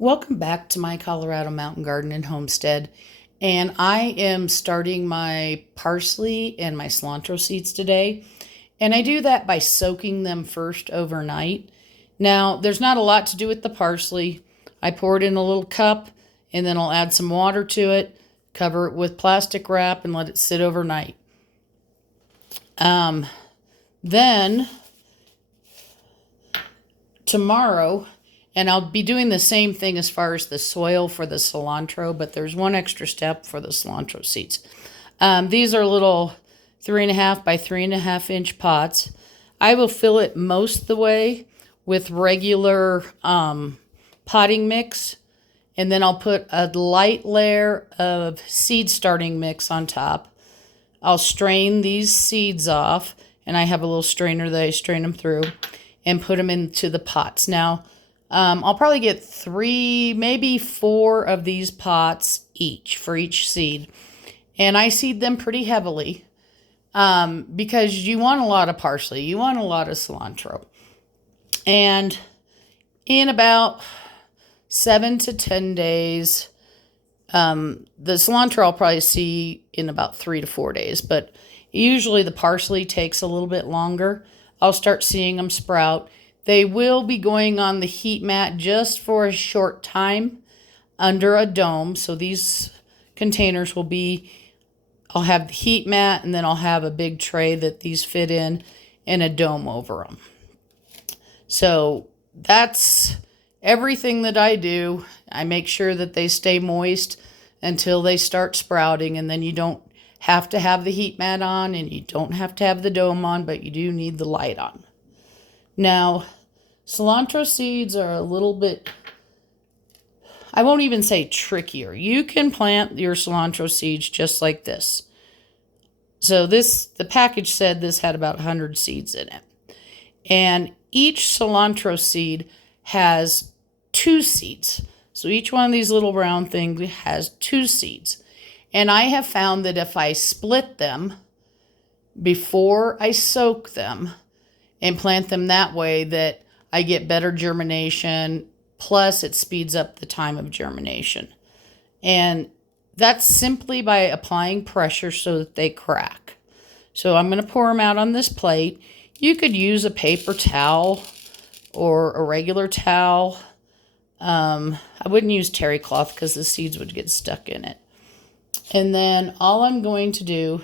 Welcome back to my Colorado mountain garden and homestead. And I am starting my parsley and my cilantro seeds today. And I do that by soaking them first overnight. Now, there's not a lot to do with the parsley. I pour it in a little cup and then I'll add some water to it, cover it with plastic wrap, and let it sit overnight. Then tomorrow, and I'll be doing the same thing as far as the soil for the cilantro, but there's one extra step for the cilantro seeds. These are little 3.5 by 3.5 inch pots. I will fill it most of the way with regular potting mix, and then I'll put a light layer of seed starting mix on top. I'll strain these seeds off, and I have a little strainer that I strain them through and put them into the pots. Now, I'll probably get 3, maybe 4 of these pots each for each seed. And I seed them pretty heavily because you want a lot of parsley. You want a lot of cilantro. And in about 7 to 10 days, the cilantro I'll probably see in about 3 to 4 days. But usually the parsley takes a little bit longer. I'll start seeing them sprout. They will be going on the heat mat just for a short time under a dome. So these containers will be, I'll have the heat mat, and then I'll have a big tray that these fit in and a dome over them. So that's everything that I do. I make sure that they stay moist until they start sprouting, and then you don't have to have the heat mat on and you don't have to have the dome on, but you do need the light on. Now, cilantro seeds are a little bit, I won't even say trickier. You can plant your cilantro seeds just like this. So the package said this had about 100 seeds in it. And each cilantro seed has 2 seeds. So each one of these little round things has 2 seeds. And I have found that if I split them before I soak them and plant them that way, that I get better germination, plus it speeds up the time of germination. And that's simply by applying pressure so that they crack. So I'm going to pour them out on this plate. You could use a paper towel or a regular towel. I wouldn't use terry cloth because the seeds would get stuck in it. And then all I'm going to do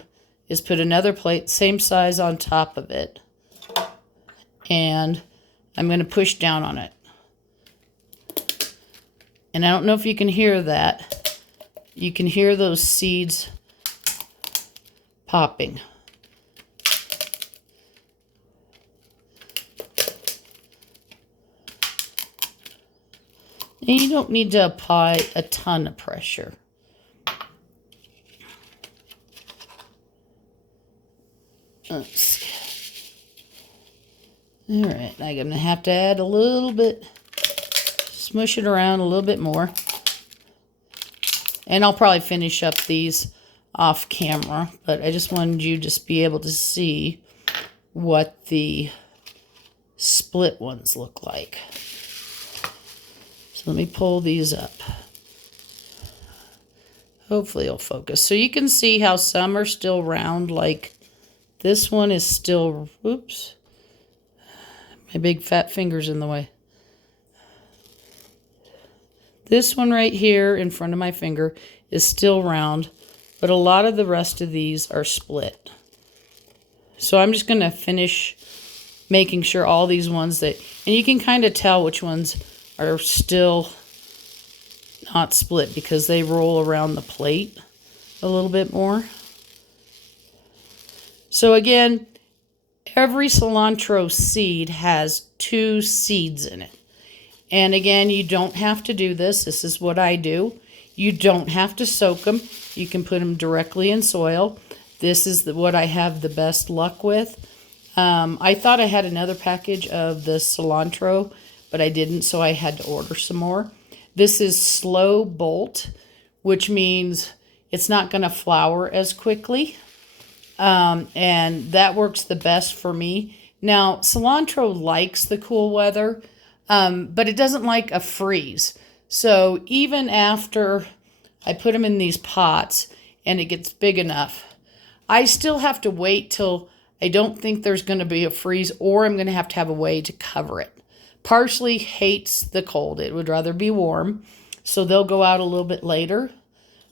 is put another plate, same size, on top of it. And I'm going to push down on it. And I don't know if you can hear that. You can hear those seeds popping. And you don't need to apply a ton of pressure. Let's see. All right, I'm going to have to add a little bit, smush it around a little bit more. And I'll probably finish up these off camera, but I just wanted you to just be able to see what the split ones look like. So let me pull these up. Hopefully it'll focus. So you can see how some are still round, like this one is still, oops, my big fat finger's in the way. This one right here in front of my finger is still round, but a lot of the rest of these are split. So I'm just going to finish making sure all these ones that, and you can kind of tell which ones are still not split because they roll around the plate a little bit more. So again, every cilantro seed has 2 seeds in it. And again, you don't have to do this. This is what I do. You don't have to soak them. You can put them directly in soil. This is what I have the best luck with. I thought I had another package of the cilantro, but I didn't, so I had to order some more. This is slow bolt, which means it's not going to flower as quickly. And that works the best for me. Now, cilantro likes the cool weather, but it doesn't like a freeze. So even after I put them in these pots and it gets big enough, I still have to wait till I don't think there's going to be a freeze, or I'm going to have a way to cover it. Parsley hates the cold. It would rather be warm, so they'll go out a little bit later.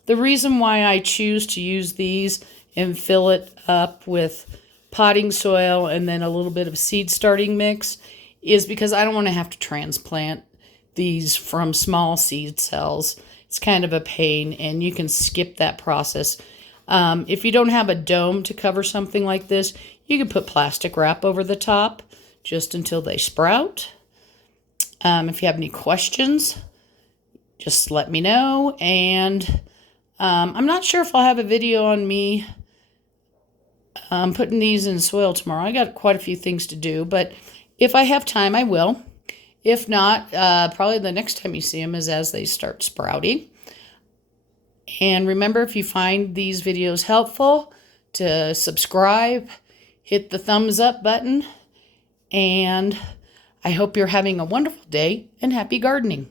The reason why I choose to use these and fill it up with potting soil and then a little bit of seed starting mix is because I don't want to have to transplant these from small seed cells. It's kind of a pain, and you can skip that process. If you don't have a dome to cover something like this, you can put plastic wrap over the top just until they sprout. If you have any questions, just let me know. And I'm not sure if I'll have a video on me putting these in soil tomorrow. I got quite a few things to do, but if I have time, I will. If not, probably the next time you see them is as they start sprouting. And remember, if you find these videos helpful, to subscribe, hit the thumbs up button, and I hope you're having a wonderful day and happy gardening.